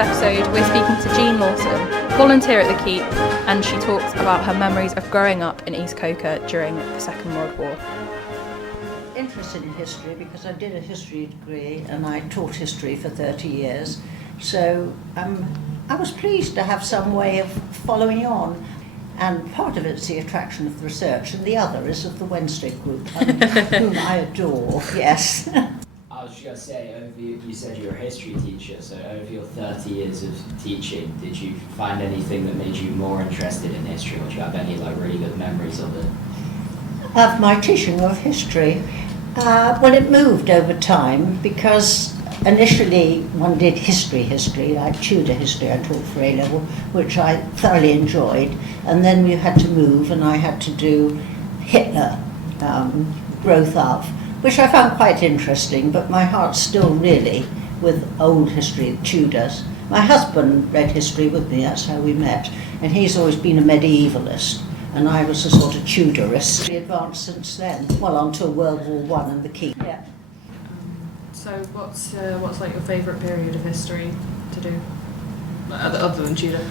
episode, we're speaking to Jean Lawson, volunteer at the Keep, and she talks about her memories of growing up in East Coker during the Second World War. Interested in history because I did a history degree and I taught history for 30 years. So I was pleased to have some way of following on. And part of it's the attraction of the research, and the other is of the Wednesday group, whom I adore, yes. I was just going to say, you said you're a history teacher, so over your 30 years of teaching, did you find anything that made you more interested in history, or do you have any really good memories of it? Of my teaching of history? Well, it moved over time, because initially one did history, like Tudor history I taught for A-level, which I thoroughly enjoyed, and then we had to move and I had to do Hitler, growth of, which I found quite interesting, but my heart's still really with old history, Tudors. My husband read history with me, that's how we met, and he's always been a medievalist, and I was a sort of Tudorist. We advanced since then, well, until World War I and the Keep. Yeah. So what's like your favourite period of history to do, other than Tudor?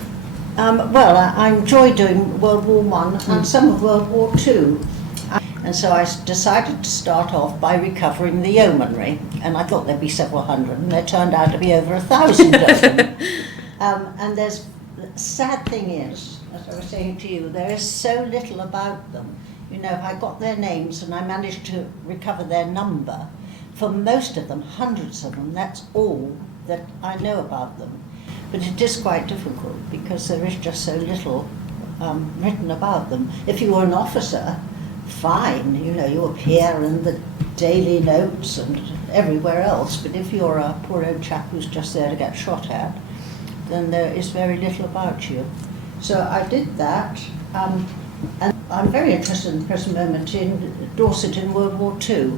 Well, I enjoy doing World War I and some of World War II. And so I decided to start off by recovering the yeomanry, and I thought there'd be several hundred, and there turned out to be over 1,000 of them. And the sad thing is, as I was saying to you, there is so little about them. You know, I got their names and I managed to recover their number. For most of them, hundreds of them, that's all that I know about them. But it is quite difficult because there is just so little written about them. If you were an officer, fine, you know, you appear in the daily notes and everywhere else, but if you're a poor old chap who's just there to get shot at, then there is very little about you. So I did that, and I'm very interested in the present moment in Dorset in World War II.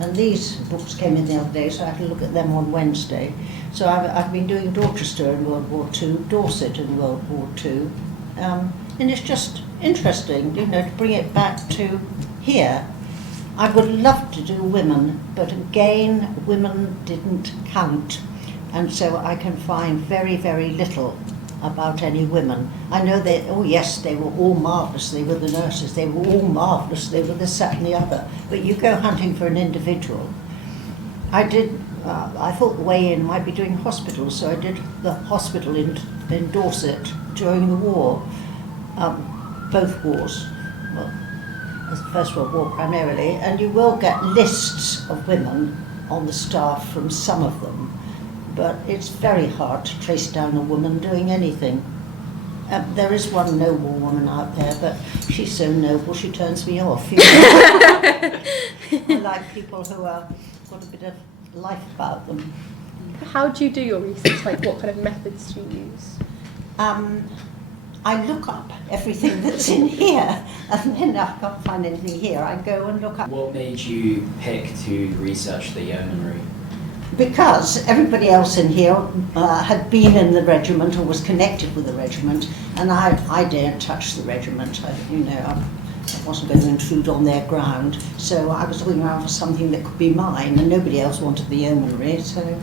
And these books came in the other day, so I had to look at them on Wednesday. So I've been doing Dorchester in World War II, Dorset in World War II, and it's just interesting, you know, to bring it back to here. I would love to do women, but again, women didn't count, and so I can find very, very little about any women. I know that, oh yes, they were all marvellous, they were the nurses, they were all marvellous, they were this, that and the other, but you go hunting for an individual. I thought the way in might be doing hospitals, so I did the hospital in Dorset during the war, both wars, well, the First World War primarily, and you will get lists of women on the staff from some of them, but it's very hard to trace down a woman doing anything. There is one noble woman out there, but she's so noble she turns me off. You know? I like people who are got a bit of life about them. How do you do your research? Like, what kind of methods do you use? I look up everything that's in here, and then I can't find anything here. I go and look up. What made you pick to research the yeomanry? Because everybody else in here had been in the regiment or was connected with the regiment, and I daren't touch the regiment. I wasn't going to intrude on their ground, so I was looking around for something that could be mine, and nobody else wanted the yeomanry, so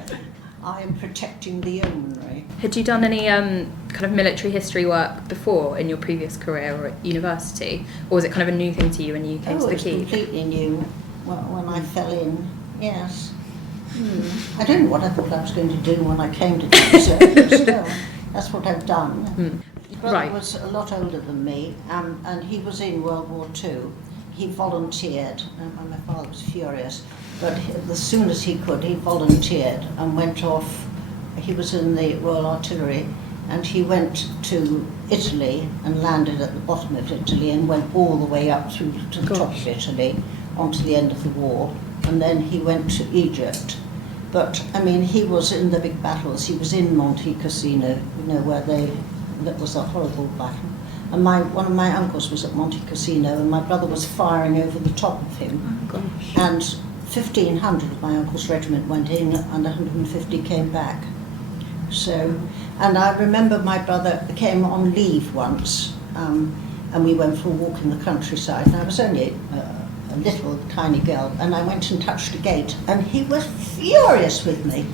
I am protecting the yeomanry. Had you done any kind of military history work before in your previous career or at university, or was it kind of a new thing to you when you came to the Keep? It was completely new when I fell in, yes. I don't know what I thought I was going to do when I came to Dorset, but still, that's what I've done. My brother was a lot older than me, and he was in World War II. He volunteered, and my father was furious, but as soon as he could, he volunteered and went off. He was in the Royal Artillery, and he went to Italy and landed at the bottom of Italy and went all the way up through to the top of Italy, onto the end of the war, and then he went to Egypt. But, I mean, he was in the big battles. He was in Monte Cassino, you know, that was a horrible battle. And one of my uncles was at Monte Cassino, and my brother was firing over the top of him. Oh, gosh. And 1,500 of my uncle's regiment went in, and 150 came back. So, and I remember my brother came on leave once, and we went for a walk in the countryside, and I was only a little tiny girl, and I went and touched a gate, and he was furious with me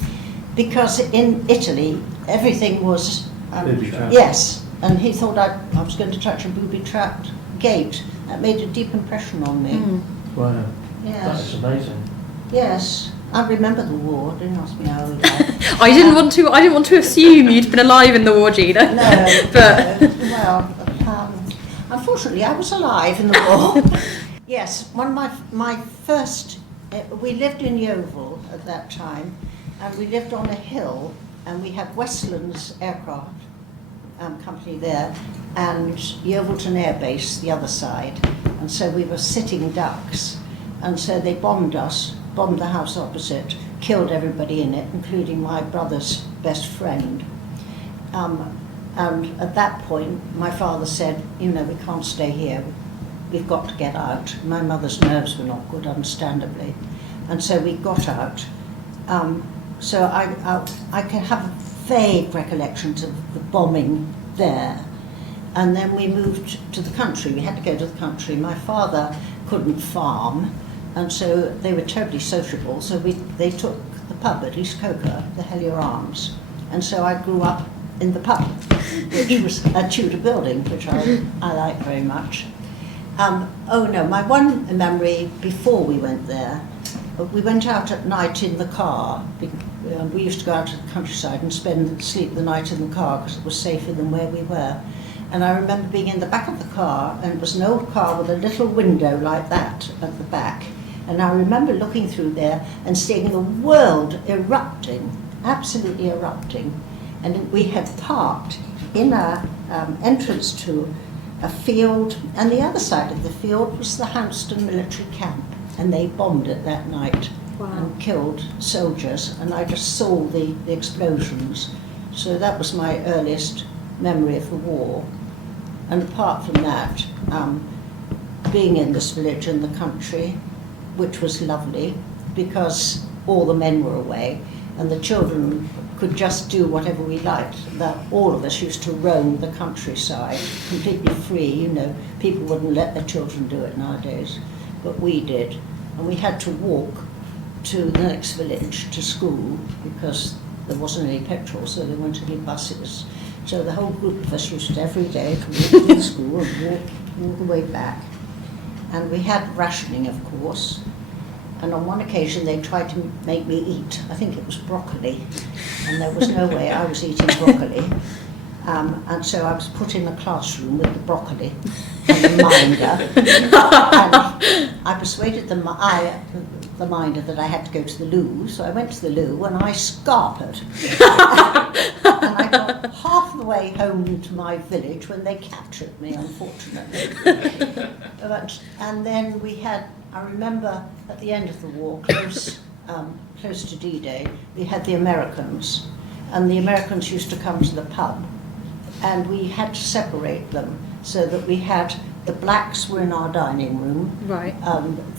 because in Italy everything was... Booby-trapped. Yes, and he thought I was going to touch a booby-trapped gate. That made a deep impression on me. Wow. That Yes, is amazing. yes. I remember the war. Don't ask me how old I am. I didn't want to assume you'd been alive in the war, Gina. No, But no. Well, unfortunately, I was alive in the war. Yes, one of my first. We lived in Yeovil at that time, and we lived on a hill, and we had Westlands Aircraft Company there, and Yeovilton Air Base the other side, and so we were sitting ducks, and so they bombed us, bombed the house opposite, killed everybody in it, including my brother's best friend. And at that point, my father said, you know, we can't stay here. We've got to get out. My mother's nerves were not good, understandably. And so we got out. So I can have vague recollections of the bombing there. And then we moved to the country. We had to go to the country. My father couldn't farm, and so they were totally sociable. So they took the pub at East Coker, the Helier Arms. And so I grew up in the pub, which was a Tudor building, which I like very much. Oh no, my one memory before we went there, we went out at night in the car. We used to go out to the countryside and sleep the night in the car because it was safer than where we were. And I remember being in the back of the car, and it was an old car with a little window like that at the back. And I remember looking through there and seeing the world erupting, absolutely erupting. And we had parked in a entrance to a field, and the other side of the field was the Hampstead military camp, and they bombed it that night. Wow. And killed soldiers, and I just saw the explosions. So that was my earliest memory of the war. And apart from that, being in this village in the country, which was lovely because all the men were away and the children could just do whatever we liked. That all of us used to roam the countryside completely free. You know, people wouldn't let their children do it nowadays, but we did. And we had to walk to the next village to school because there wasn't any petrol, so there weren't any buses. So the whole group of us used every day to walk to school and walk all the way back. And we had rationing, of course. And on one occasion they tried to make me eat, I think it was broccoli, and there was no way I was eating broccoli. And so I was put in a classroom with the broccoli and the minder. And I persuaded the minder that I had to go to the loo, so I went to the loo and I scarpered. And I got half the way home to my village when they captured me, unfortunately. And then we had, I remember at the end of the war, close to D-Day, we had the Americans, and the Americans used to come to the pub, and we had to separate them so that we had, the blacks were in our dining room, right.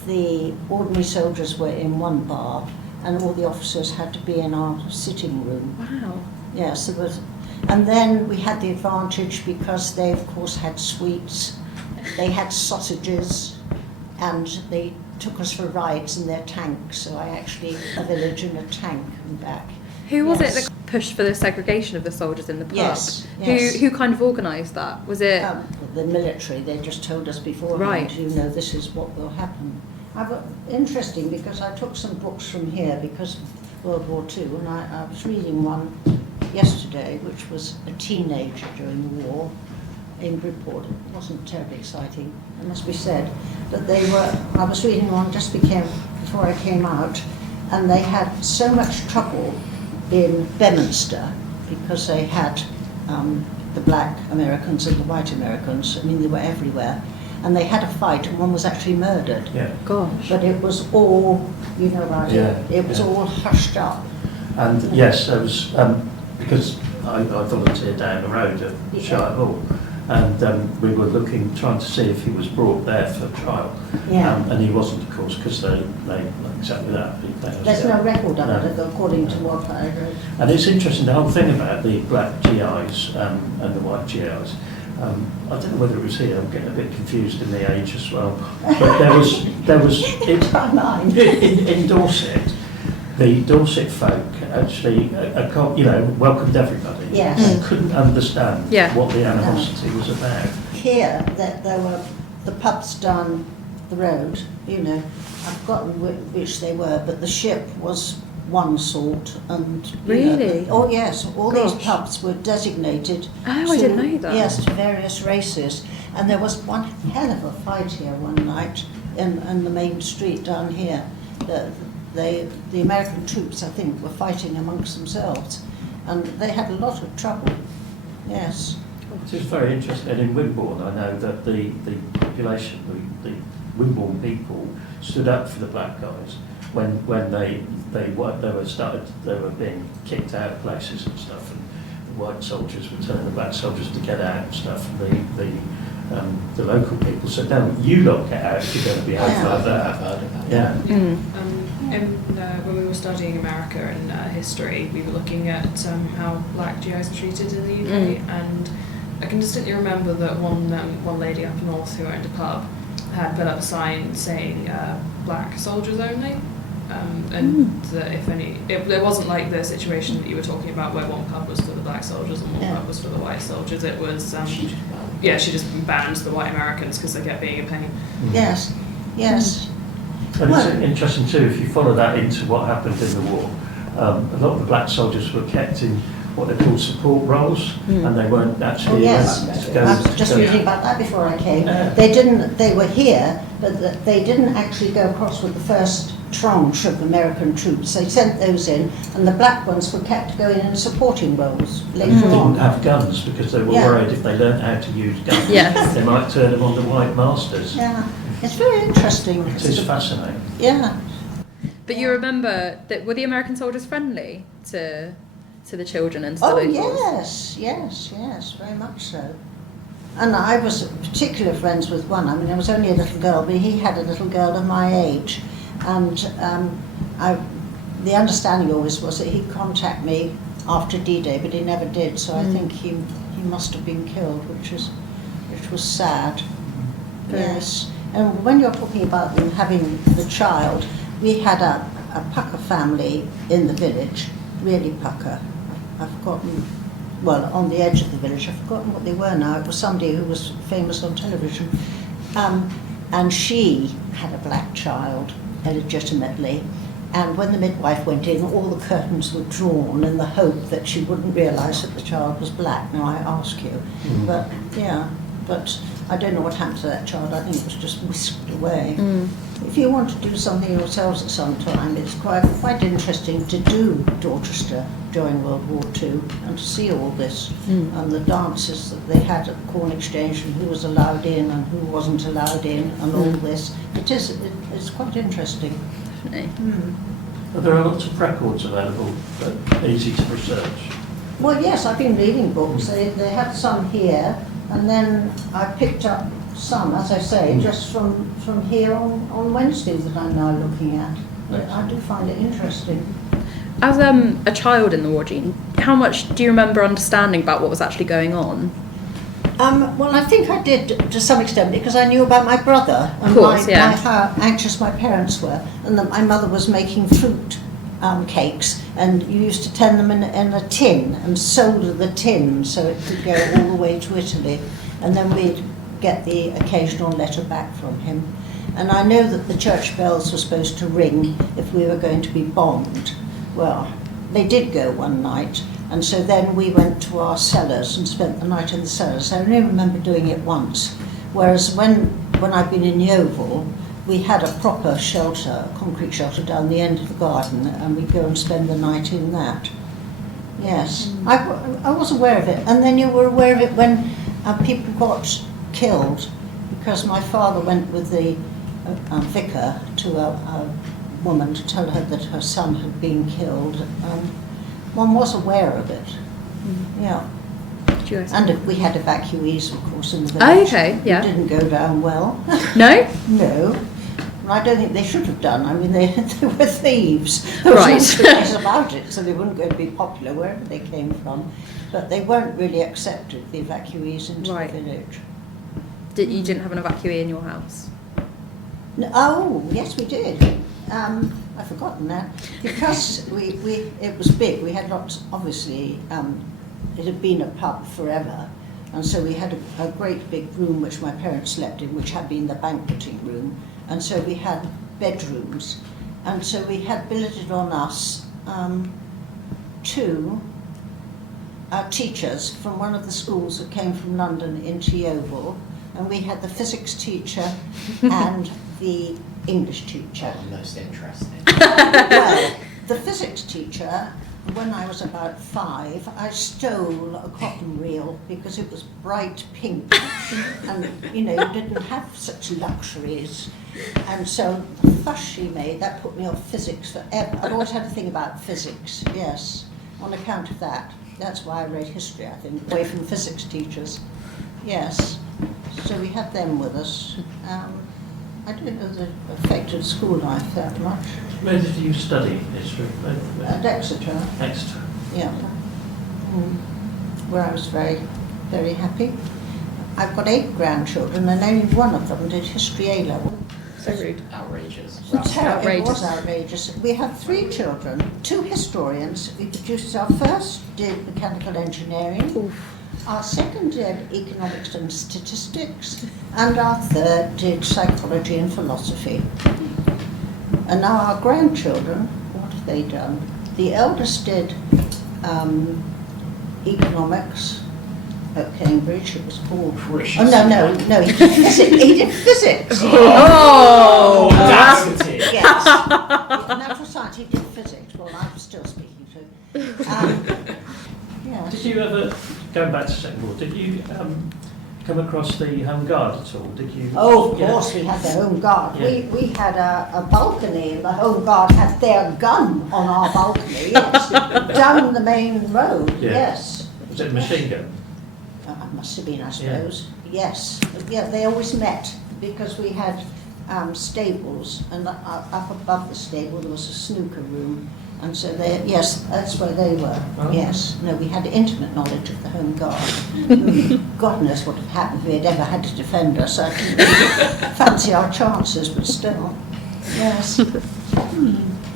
The ordinary soldiers were in one bar, and all the officers had to be in our sitting room. Wow. Yes, there was, and then we had the advantage because they of course had sweets, they had sausages, and they took us for rides in their tanks, so I actually a village in a tank and back. Who was Yes. it that pushed for the segregation of the soldiers in the pub? Yes, yes. Who kind of organised that? Was it? The military, they just told us beforehand, Right. you know, this is what will happen. Interesting, because I took some books from here because of World War II, and I was reading one yesterday, which was a teenager during the war in Bridport. It wasn't terribly exciting, it must be said, but I was reading one just before I came out, and they had so much trouble in Bedminster because they had the black Americans and the white Americans. I mean, they were everywhere, and they had a fight, and one was actually murdered. Yeah. Gosh. But it was all, you know, right? Yeah, It was yeah. all hushed up. And yes, there was, because I volunteered down the road at Yeah. Shire Hall, and we were trying to see if he was brought there for trial. Yeah. And he wasn't, of course, because they exactly that. There's no record of No. it, according to what I read. And it's interesting, the whole thing about the black GIs and the white GIs. I don't know whether it was here, I'm getting a bit confused in the age as well. But there was In my mind. in Dorset, the Dorset folk actually, welcomed everybody. Yes. and couldn't understand Yeah. what the animosity was about. Here, there were the pubs down the road, you know, I've forgotten which they were, but the Ship was one sort, and Really? oh yes, all these Gosh. pubs were designated. Oh, I didn't know that. Yes, to various races, and there was one hell of a fight here one night in the main street down here. The American troops, I think, were fighting amongst themselves, and they had a lot of trouble. Yes. It is very interesting. And in Wimborne, I know that the population, the Wimborne people, stood up for the black guys when they were being kicked out of places and stuff, and the white soldiers were telling the black soldiers to get out and stuff, and the local people said, "No, you lot get out if you're going to behave like that." I've heard of that. Yeah. When we were studying America and history, we were looking at how black GIs are treated in the UK, and I can distinctly remember that one lady up north who owned a pub had put up a sign saying black soldiers only, and that if any, it wasn't like the situation that you were talking about where one pub was for the black soldiers and one pub was for the white soldiers. It was she just banned the white Americans because they kept being a pain. Yes. Yes. And it's interesting too, if you follow that into what happened in the war, a lot of the black soldiers were kept in what they call support roles, and they weren't actually. Oh yes, I was just reading about that before I came. They were here, but they didn't actually go across with the first tranche of American troops. They sent those in, and the black ones were kept going in supporting roles later They on. didn't have guns because they were worried if they learned how to use guns, they might turn them on the white masters. Yeah, it's very interesting. It is fascinating. Yeah. But you remember that were the American soldiers friendly to the children and to the Oh locals? yes, very much so. And I was particular friends with one. I mean, I was only a little girl, but he had a little girl of my age, and the understanding always was that he'd contact me after D-Day, but he never did. So I think he must have been killed, which was sad. Yes. And when you're talking about them having the child, we had a Pucker family in the village, really Pucker. I've forgotten, well, on the edge of the village, I've forgotten what they were now. It was somebody who was famous on television. And she had a black child, illegitimately. And when the midwife went in, all the curtains were drawn in the hope that she wouldn't realise that the child was black. Now, I ask you. But I don't know what happened to that child. I think it was just whisked away. If you want to do something yourselves at some time, it's quite interesting to do Dorchester during World War II and to see all this and the dances that they had at the Corn Exchange and who was allowed in and who wasn't allowed in and all this. It's quite interesting. Definitely. But there are lots of records available, but easy to research. Well, yes, I've been reading books. They had some here, and then I picked up some, as I say, just from here on Wednesday that I'm now looking at. But I do find it interesting. As a child in the war, Jean, how much do you remember understanding about what was actually going on? Well, I think I did to some extent because I knew about my brother and how anxious my parents were, and that my mother was making fruit cakes, and you used to tin them in a tin and solder the tin so it could go all the way to Italy, and then we'd get the occasional letter back from him. And I know that the church bells were supposed to ring if we were going to be bombed. Well, they did go one night, and so then we went to our cellars and spent the night in the cellars. I only remember doing it once, whereas when I'd been in Yeovil, we had a proper shelter, a concrete shelter down the end of the garden, and we'd go and spend the night in that. Yes, I was aware of it. And then you were aware of it when people got killed, because my father went with the vicar to a woman to tell her that her son had been killed. One was aware of it. Yeah. And we had evacuees, of course, in the village. Oh, okay, yeah. It didn't go down well. No? No. And I don't think they should have done. I mean, they were thieves. There was Right. no treaties about it, so they weren't going to be popular wherever they came from. But they weren't really accepted, the evacuees into the village. You didn't have an evacuee in your house? No, oh, yes, we did. I've forgotten that. Because it was big, we had lots, obviously, it had been a pub forever, and so we had a great big room which my parents slept in, which had been the banqueting room, and so we had bedrooms, and so we had billeted on us two teachers from one of the schools that came from London into Yeovil, and we had the physics teacher and the English teacher. Oh, most interesting. Well, the physics teacher, when I was about 5, I stole a cotton reel because it was bright pink, and you didn't have such luxuries, and so the fuss she made, that put me off physics forever. I'd always had a thing about physics, yes, on account of that. That's why I read history, I think, away from physics teachers. Yes, so we had them with us. I don't know that it affected school life that much. Where did you study history? At Exeter. Exeter. Yeah. Where I was very, very happy. I've got 8 grandchildren and only one of them did history A-level. So rude. Outrageous. It was outrageous. We have 3 children, 2 historians. We produced our first did mechanical engineering. Oof. Our second did economics and statistics, and our third did psychology and philosophy. And now our grandchildren, what have they done? The eldest did economics at Cambridge. It was called. Precious. Oh no, he did physics. He did physics. Oh! Audacity. Yes. Natural science. He did physics. Well, I'm still speaking to. Yes. Did you ever, going back to second war, did you come across the Home Guard at all? Did you? Oh, of course, we had the Home Guard. Yeah. We had a balcony, and the Home Guard had their gun on our balcony, yes, down the main road, Yeah. yes. Was it a machine gun? It must have been, I suppose, yes. Yeah, they always met, because we had stables, and up above the stable there was a snooker room, and so they, yes, that's where they were, Oh. yes. No, we had intimate knowledge of the Home Guard. God knows what had happened if we had ever had to defend us. I didn't fancy our chances, but still, yes.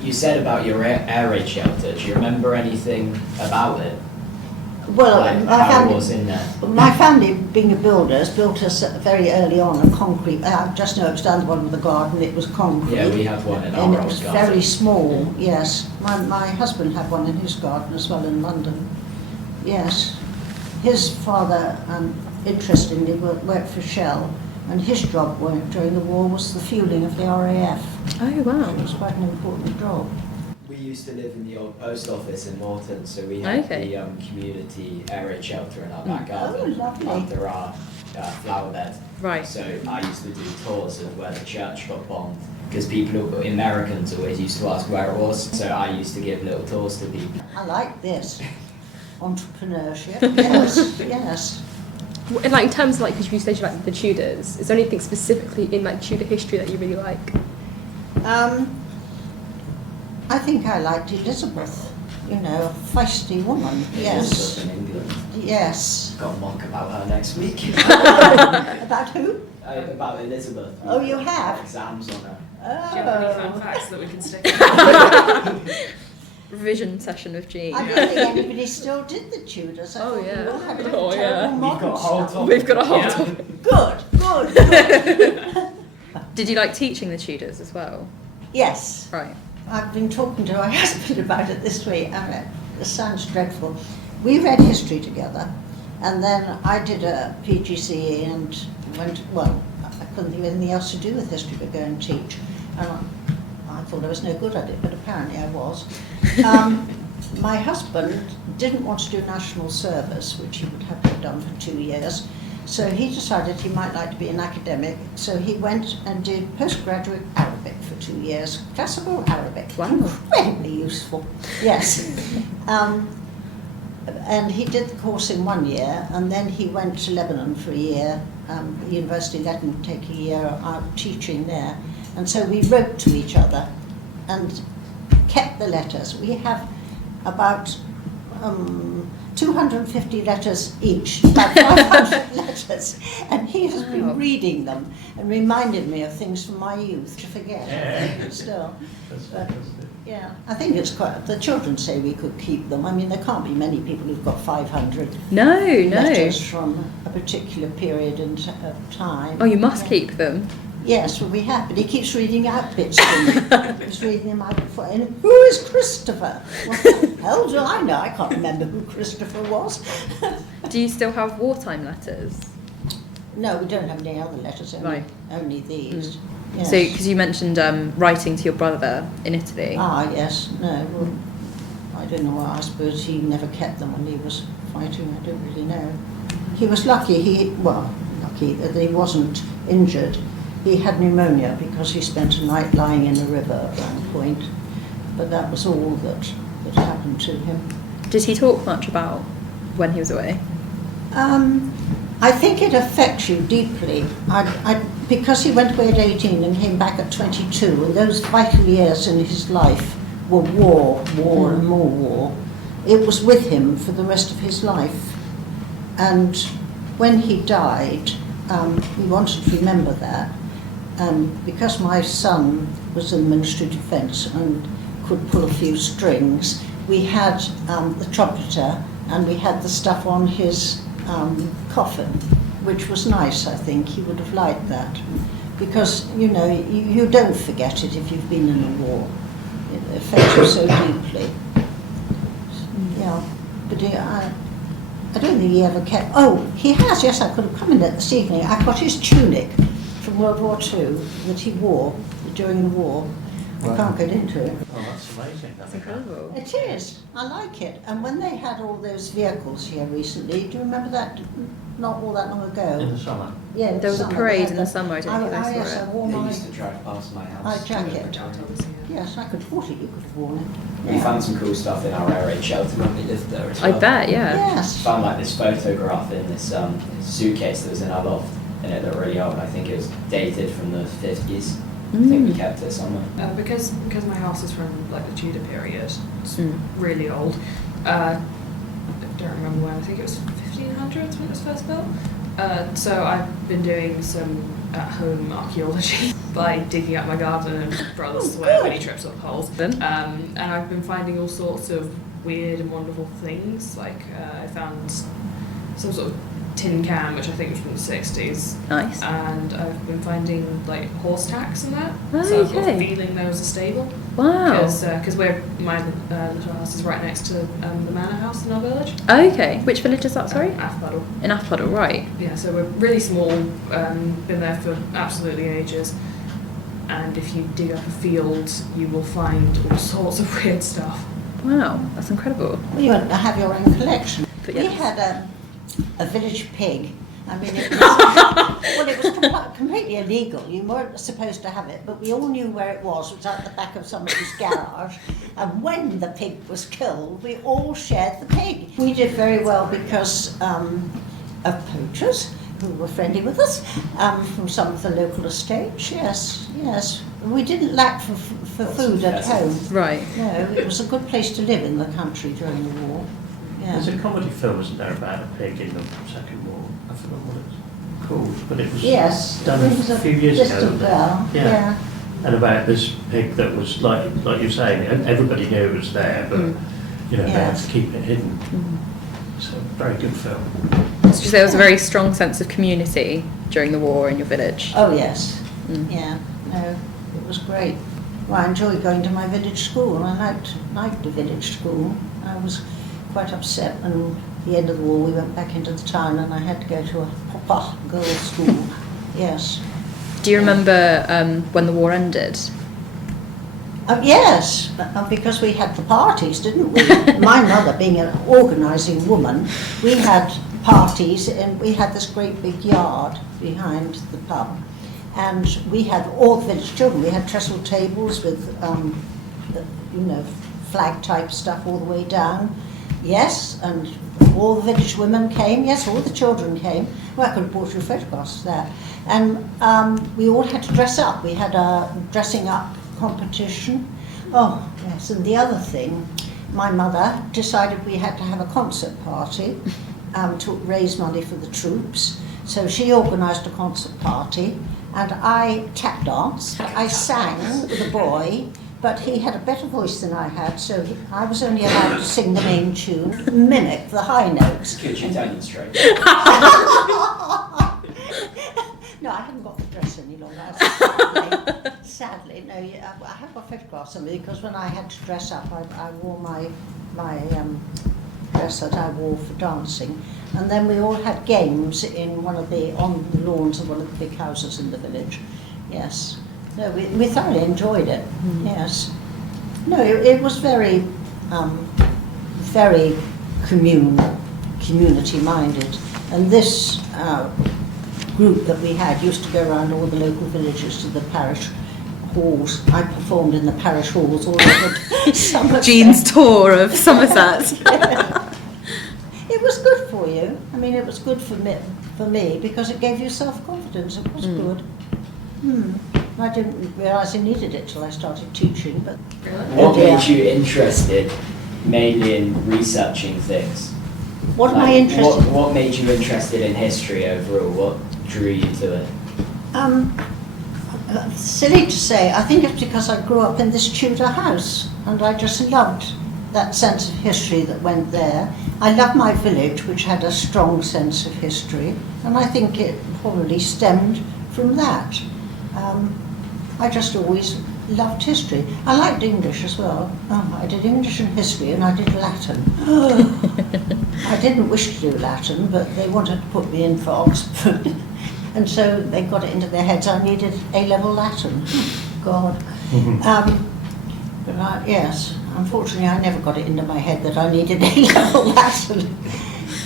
You said about your air raid shelter. Do you remember anything about it? Well, Like my how it family, was in there? my family, being a builders, built us very early on a concrete. I just know it was down the bottom of the garden. It was concrete. Yeah, we had one in our And it old was garden. very small, yes. My husband had one in his garden as well in London. Yes. His father, interestingly, worked for Shell, and his job during the war was the fueling of the RAF. Oh, wow. It was quite an important job. We used to live in the old post office in Morton, so we had Okay. the community air raid shelter in our back Oh, garden lovely. under our flower bed. Right. So I used to do tours of where the church got bombed, because Americans always used to ask where it was, so I used to give little tours to people. I like this. Entrepreneurship, yes, yes. And like in terms of like, because you said you like the Tudors, is there anything specifically in like Tudor history that you really like? I think I liked Elizabeth, a feisty woman, yes. Elizabeth in England. Yes. Got a mock about her next week. About who? About Elizabeth. Oh, you We've got have? exams on her. Do you have any fun Oh. facts that we can stick in? Revision session with Jean. I don't think anybody still did the Tudors. I Oh, thought yeah. we all had a Oh, terrible yeah. modern stuff. We've got a whole Yeah. topic. Good. Did you like teaching the Tudors as well? Yes. Right. I've been talking to my husband about it this week. It sounds dreadful. We read history together, and then I did a PGCE and I couldn't think of anything else to do with history but go and teach. And I thought I was no good at it, but apparently I was. My husband didn't want to do national service, which he would have to have done for 2 years. So he decided he might like to be an academic, so he went and did postgraduate Arabic for 2 years, classical Arabic. Wow. Incredibly useful, yes. And he did the course in 1 year, and then he went to Lebanon for a year. The university let him take a year out teaching there. And so we wrote to each other and kept the letters. We have about 250 letters each, about 500 letters, and he has Wow. been reading them and reminded me of things from my youth to forget. Yeah. Still. That's But fantastic. Yeah, I think it's quite. The children say we could keep them. I mean, there can't be many people who've got 500 No, letters no. from a particular period of time. Oh, you must Yeah. keep them. Yes, well, we have, but he keeps reading out bits to me. He's reading them out before. And who is Christopher? What the hell do I know? I can't remember who Christopher was. Do you still have wartime letters? No, we don't have any other letters, only these. Yes. So, because you mentioned writing to your brother in Italy. Ah, yes, no, well, I don't know, I suppose he never kept them when he was fighting, I don't really know. He was lucky that he wasn't injured. He had pneumonia because he spent a night lying in a river at one point, but that was all that happened to him. Did he talk much about when he was away? I think it affects you deeply. Because he went away at 18 and came back at 22, and those vital years in his life were war and more war. It was with him for the rest of his life. And when he died, we wanted to remember that. Because my son was in the Ministry of Defence and could pull a few strings, we had the trumpeter and we had the stuff on his coffin, which was nice, I think. He would have liked that. Because, you know, you don't forget it if you've been in a war. It affects you so deeply. Yeah, but I don't think he ever kept... Oh, he has, yes, I could have come in it this evening. I got his tunic from World War II that he wore during the war. I can't get into it. Oh, that's amazing. That's incredible. It is. I like it. And when they had all those vehicles here recently, do you remember that? Not all that long ago. In the summer. Yeah, There was a summer, parade they had in the summer, I don't think I saw yes, it. I wore They my used to drive past my house. jacket. Yeah. Yes, I could have bought it. You could have worn it. We found some cool stuff in our air raid shelter when we lived there as I well. bet, yeah. Yes. Found like this photograph in this suitcase that was in our loft, and it looked really old. I think it was dated from the 50s. I think we kept it somewhere. Because my house is from like the Tudor period, it's Mm. really old. I don't remember when. I think it was 1500s when it was first built. So I've been doing some at-home archaeology by digging up my garden and brother's sweat when he trips up holes. And I've been finding all sorts of weird and wonderful things. Like I found some sort of tin can, which I think was from the 60s. Nice. And I've been finding like horse tacks and that. Oh, So I've got a okay. feeling there was a stable. Wow. Because my little house is right next to the manor house in our village. Okay. Which village is that, sorry? Athpuddle. In Athpuddle, right. Yeah, so we're really small, been there for absolutely ages. And if you dig up a field, you will find all sorts of weird stuff. Wow, that's incredible. Well, you have your own collection. But We yeah. had a village pig. I mean, it was, well, it was completely illegal. You weren't supposed to have it, but we all knew where it was. It was at the back of somebody's garage. And when the pig was killed, we all shared the pig. We did very well because of poachers who were friendly with us from some of the local estates. Yes, yes. We didn't lack for food at home. Right. No, it was a good place to live in the country during the war. Yeah. There's a comedy film, isn't there, about a pig in the Second War? I forgot what it's called, but it was Yes, done it was a few years distant ago. bell. Yeah. And about this pig that was like you're saying, everybody knew it was there, but you know they had Yes. to keep it hidden. So very good film. So you say there was a very strong sense of community during the war in your village? Oh yes. Mm. Yeah. No, it was great. Well, I enjoyed going to my village school. I liked the village school. I was quite upset when at the end of the war we went back into the town and I had to go to a proper girls' school. Yes. Do you remember when the war ended? Yes, because we had the parties, didn't we? My mother, being an organising woman, we had parties and we had this great big yard behind the pub. And we had all the village children. We had trestle tables with, flag type stuff all the way down. Yes, and all the village women came. Yes, all the children came. Well, I could have brought you photographs of that. And we all had to dress up. We had a dressing up competition. Oh, yes, and the other thing, my mother decided we had to have a concert party to raise money for the troops. So she organised a concert party and I tap danced. I sang with a boy but he had a better voice than I had, so I was only allowed to sing the main tune, mimic the high notes. Could you demonstrate? No, I haven't got the dress any longer. Sadly, no. I have got photographs of me because when I had to dress up, I wore my dress that I wore for dancing, and then we all had games in on the lawns of one of the big houses in the village. Yes. No, we thoroughly enjoyed it. Yes. No, it was very, very community minded, and this group that we had used to go around all the local villages to the parish halls. I performed in the parish halls all over Somerset. Jean's tour of Somerset. It was good for you. I mean, it was good for me because it gave you self-confidence. It was good. I didn't realise I needed it till I started teaching. But What made you interested mainly in researching things? What am I interested in? What made you interested in history overall? What drew you to it? Silly to say, I think it's because I grew up in this Tudor house and I just loved that sense of history that went there. I love my village, which had a strong sense of history, and I think it probably stemmed from that. I just always loved history. I liked English as well. I did English and history and I did Latin. I didn't wish to do Latin, but they wanted to put me in for Oxford. And so they got it into their heads I needed A-level Latin. God. But yes, unfortunately I never got it into my head that I needed A-level Latin.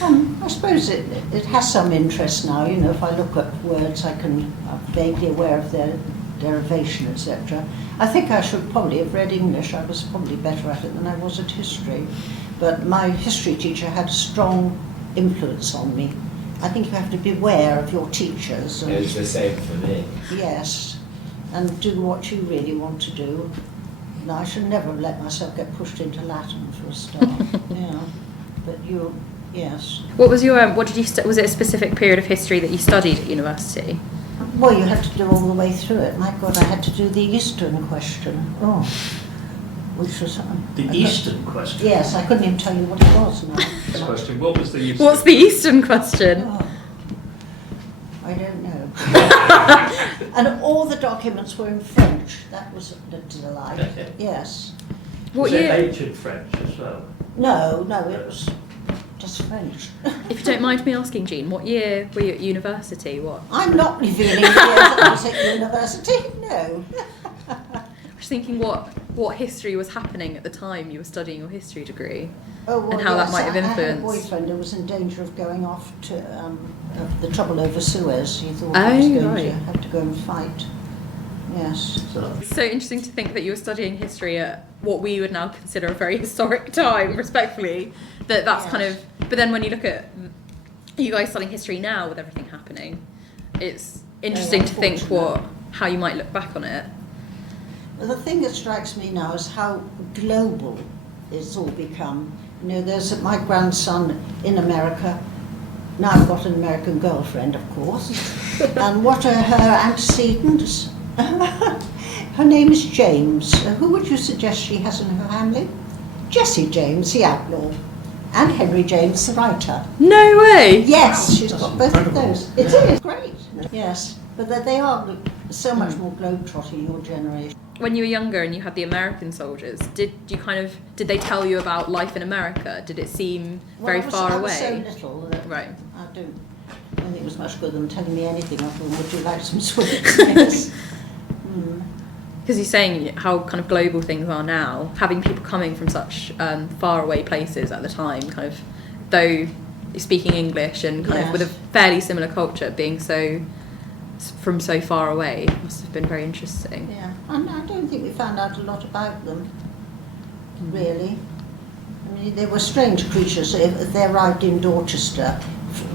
I suppose it has some interest now. You know, if I look at words, I'm vaguely aware of their derivation, etc. I think I should probably have read English. I was probably better at it than I was at history. But my history teacher had a strong influence on me. I think you have to beware of your teachers. It was the same for me. Yes, and do what you really want to do. No, I should never have let myself get pushed into Latin for a start. Yeah, but yes. What was your? What did you? Was it a specific period of history that you studied at university? Well, you had to do all the way through it. My God, I had to do the Eastern question. Oh, which was The Eastern question? Yes, I couldn't even tell you what it was now. Question. What was the Eastern? What's the Eastern question? Oh, I don't know. And all the documents were in French. That was a delight. Okay. Yes. Was What it year? ancient French as well? No, it was just French. If you don't mind me asking, Jean, what year were you at university? What? I'm not revealing the years that I was at university. No. I was thinking what history was happening at the time you were studying your history degree. Oh, well, And how that might have I had a influenced. boyfriend who was in danger of going off to the trouble over Suez. He thought Oh, he was going right. to have to go and fight. Yes. So interesting to think that you were studying history at what we would now consider a very historic time, respectfully. That's kind of. But then when you look at you guys studying history now with everything happening, it's interesting to think how you might look back on it. Well, the thing that strikes me now is how global it's all become. You know, there's my grandson in America. Now I've got an American girlfriend, of course. And what are her antecedents? Her name is James. Who would you suggest she has in her family? Jesse James, the outlaw. And Henry James, the writer. No way! Yes, she's That's got both of incredible. those. It is great. Yes, but they are so much more globetrotting, your generation. When you were younger and you had the American soldiers, did they tell you about life in America? Did it seem very far I away? was so little that Right. I don't think it was much good than telling me anything other than, would you like some sweets? Yes. Because you're saying how kind of global things are now, having people coming from such far away places at the time, kind of, though speaking English and kind of with a fairly similar culture, being from so far away, must have been very interesting. Yeah, and I don't think we found out a lot about them, really. I mean, they were strange creatures. If they arrived in Dorchester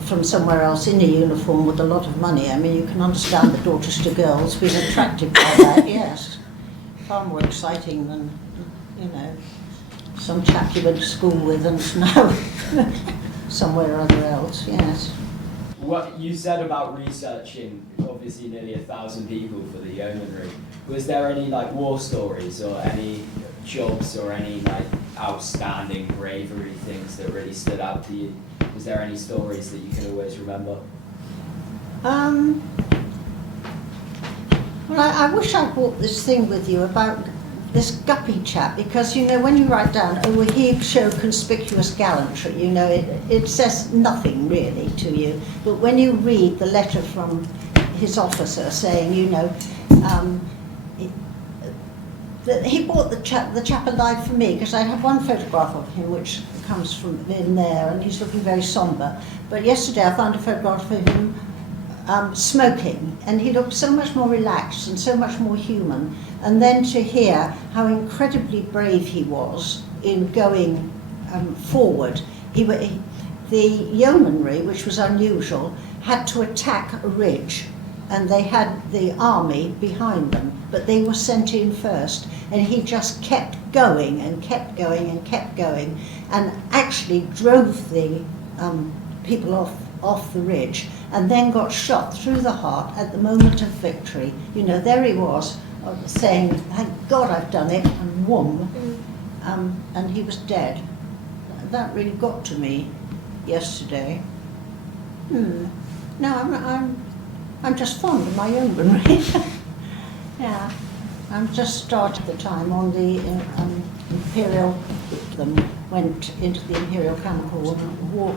from somewhere else in a uniform with a lot of money, I mean, you can understand the Dorchester girls being attracted by that, yes. Far more exciting than, you know, some chap you went to school with and now somewhere or other else, yes. What you said about researching, obviously nearly 1,000 people for the yeomanry. Was there any like war stories or any jobs or any like outstanding bravery things that really stood out to you? Was there any stories that you can always remember? Well, I wish I brought this thing with you about this Guppy chap, because, you know, when you write down, oh, he showed conspicuous gallantry, you know, it says nothing really to you. But when you read the letter from his officer saying, you know, that he brought the chap alive for me, because I have one photograph of him which comes from in there, and he's looking very sombre. But yesterday I found a photograph of him smoking, and he looked so much more relaxed and so much more human. And then to hear how incredibly brave he was in going forward. The yeomanry, which was unusual, had to attack a ridge, and they had the army behind them, but they were sent in first, and he just kept going and kept going and kept going, and actually drove the people off the ridge, and then got shot through the heart at the moment of victory. You know, there he was, saying, thank God I've done it, and whoom, and he was dead. That really got to me yesterday. No, I'm just fond of my yeomanry. Yeah, I'm just started the time on the Imperial, went into the Imperial Camel Corps,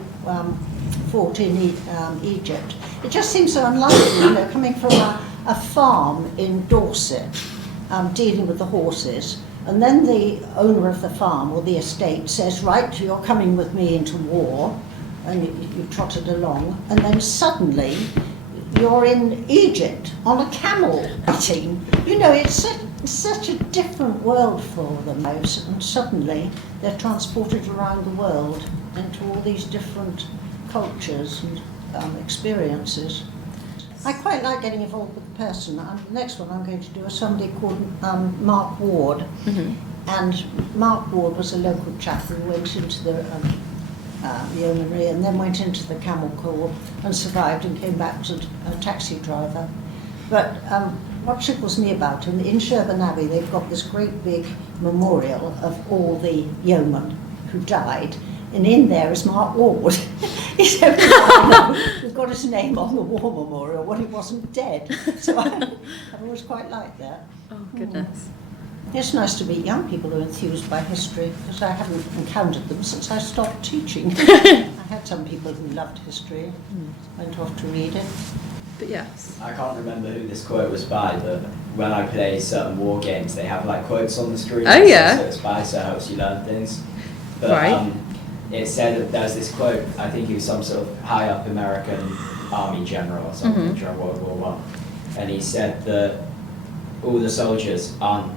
fought in Egypt. It just seems so unlikely, you know, coming from a farm in Dorset, dealing with the horses, and then the owner of the farm or the estate says, right, you're coming with me into war, and you trotted along, and then suddenly you're in Egypt on a camel riding. You know, it's such a different world for them, and suddenly they're transported around the world into all these different cultures and experiences. I quite like getting involved with the person. The next one I'm going to do is somebody called Mark Ward. And Mark Ward was a local chap who went into the yeomanry and then went into the Camel Corps and survived and came back as a taxi driver. But what tickles me about him, in Sherborne Abbey they've got this great big memorial of all the yeomen who died, and in there is Mark Ward. He's every we've got his name on the war memorial when he wasn't dead. So I've always quite liked that. Oh, goodness. It's nice to meet young people who are enthused by history, because I haven't encountered them since I stopped teaching. I had some people who loved history, went off to read it. But yes. I can't remember who this quote was by, but when I play certain war games, they have like quotes on the screen. Oh, yeah. So it's by, so it helps you learn things. But Right. It said that there's this quote, I think he was some sort of high up American army general or something during World War I. And he said that all the soldiers aren't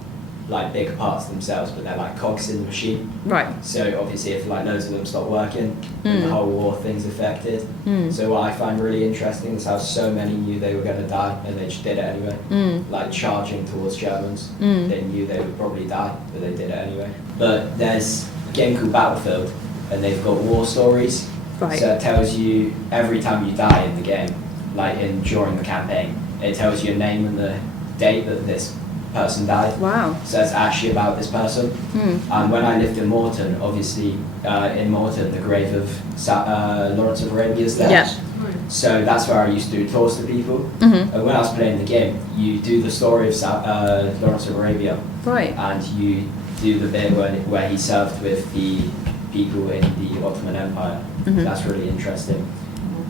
like big parts themselves, but they're like cogs in the machine. Right. So obviously if like loads of them stop working, then the whole war thing's affected. So what I find really interesting is how so many knew they were going to die and they just did it anyway. Like charging towards Germans, they knew they would probably die, but they did it anyway. But there's a game called Battlefield, and they've got war stories. Right. So it tells you every time you die in the game, like during the campaign, it tells you a name and the date that this person died. Wow. So it's actually about this person. And when I lived in Morton, obviously in Morton, the grave of Lawrence of Arabia is there. Yeah. So that's where I used to do tours to people. And when I was playing the game, you do the story of Lawrence of Arabia. Right. And you do the bit where he served with the people in the Ottoman Empire. That's really interesting.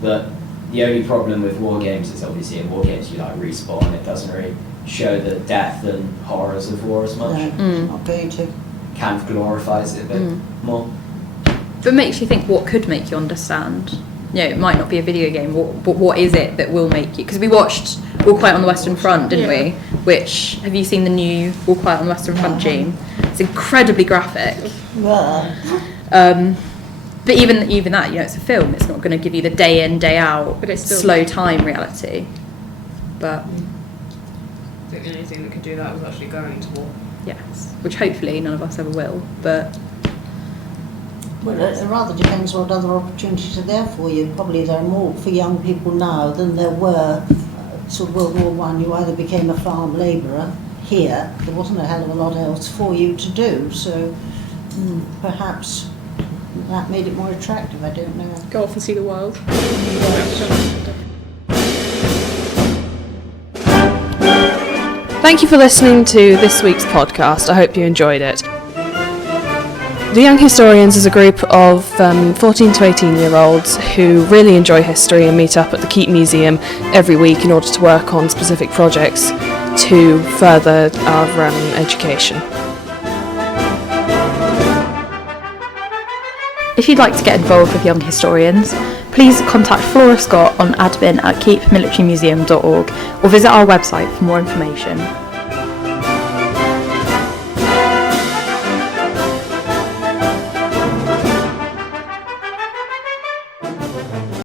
But the only problem with war games is obviously in war games you like respawn. It doesn't really show the depth and horrors of war as much. No, not going to. Kind of glorifies it a bit more. But makes you think, what could make you understand? You know, it might not be a video game, but what is it that will make you? Because we watched All Quiet on the Western Front, didn't we? Which, have you seen the new All Quiet on the Western Front, Jean? It's incredibly graphic. But even that, you know, it's a film. It's not going to give you the day in, day out, But it's still slow time reality. But I think the only thing that could do that was actually going to war. yes, which hopefully none of us ever will. But Well, it rather depends what other opportunities are there for you. Probably there are more for young people now than there were sort of World War One. You either became a farm labourer here. There wasn't a hell of a lot else for you to do. So perhaps that made it more attractive. I don't know. Go off and see the world. Thank you for listening to this week's podcast. I hope you enjoyed it. The Young Historians is a group of 14 to 18-year-olds who really enjoy history and meet up at the Keep Museum every week in order to work on specific projects to further our education. If you'd like to get involved with Young Historians, please contact Flora Scott on admin@keepmilitarymuseum.org or visit our website for more information.